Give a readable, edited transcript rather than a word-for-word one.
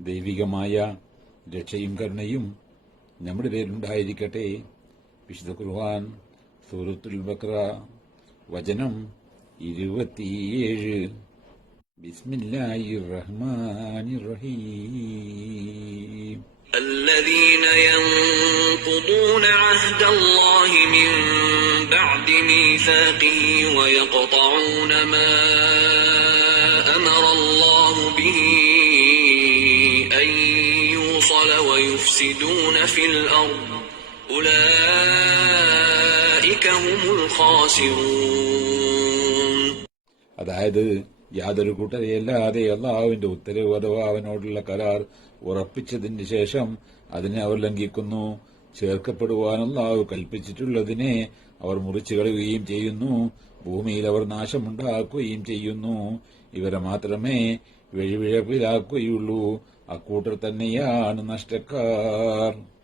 ദൈവികമായ രക്ഷയും കരുണയും നമ്മുടെ പേരുണ്ടായിരിക്കട്ടെ. വിശുദ്ധ ഖുർആൻ സൂറത്തുൽ ബഖറ വചനം 27. ബിസ്മില്ലാഹിർ റഹ്മാനിർ റഹീം. الذين ينقضون عهد الله من بعد ميثاقه ويقطعون ما أمر الله به أن يوصل ويفسدون في الأرض أولئك هم الخاسرون. അതായത് യാതൊരു കൂട്ടരെയല്ലാതെ അള്ളാഹുവിന്റെ ഉത്തരവ് അഥവാ അവനോടുള്ള കരാർ ഉറപ്പിച്ചതിന് ശേഷം അതിനെ അവർ ലംഘിക്കുന്നു. ചേർക്കപ്പെടുവാൻ അള്ളാഹു കൽപ്പിച്ചിട്ടുള്ളതിനെ അവർ മുറിച്ചു കളയുകയും ചെയ്യുന്നു. ഭൂമിയിൽ അവർ നാശമുണ്ടാക്കുകയും ചെയ്യുന്നു. ഇവരെ മാത്രമേ വഴിവിഴപ്പിലാക്കുകയുള്ളൂ. അക്കൂട്ടർ തന്നെയാണ് നഷ്ടക്കാർ.